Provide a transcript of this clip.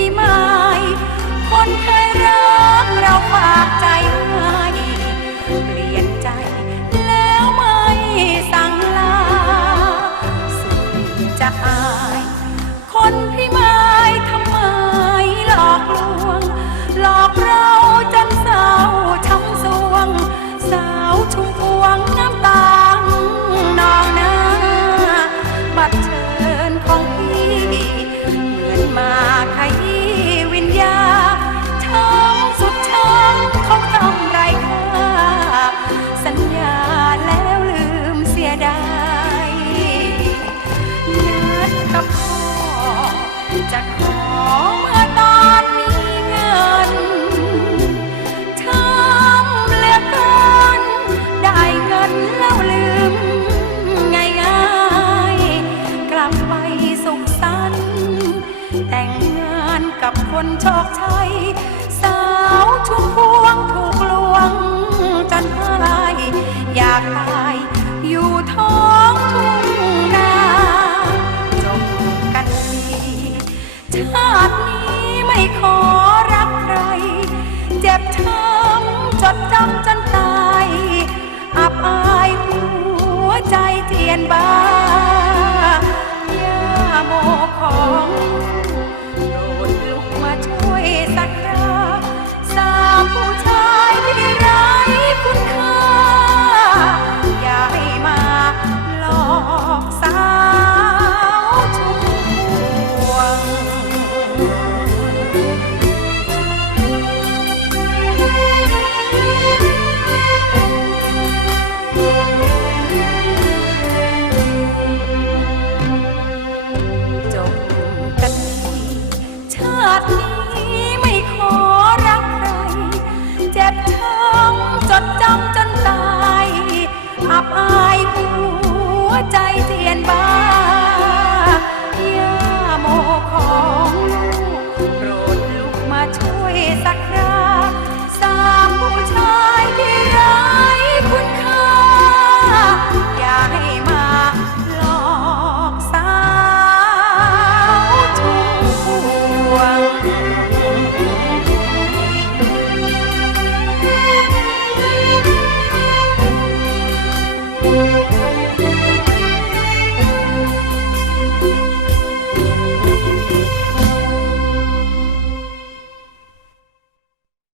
কি মা กับพ่อจะขอเมื่อตอนมีเงินทำเหลือกินได้เงินแล้วลืมง่ายง่ายกลับไปสุขสันต์แต่งงานกับคนชอกช้า เทียนบายาโมของ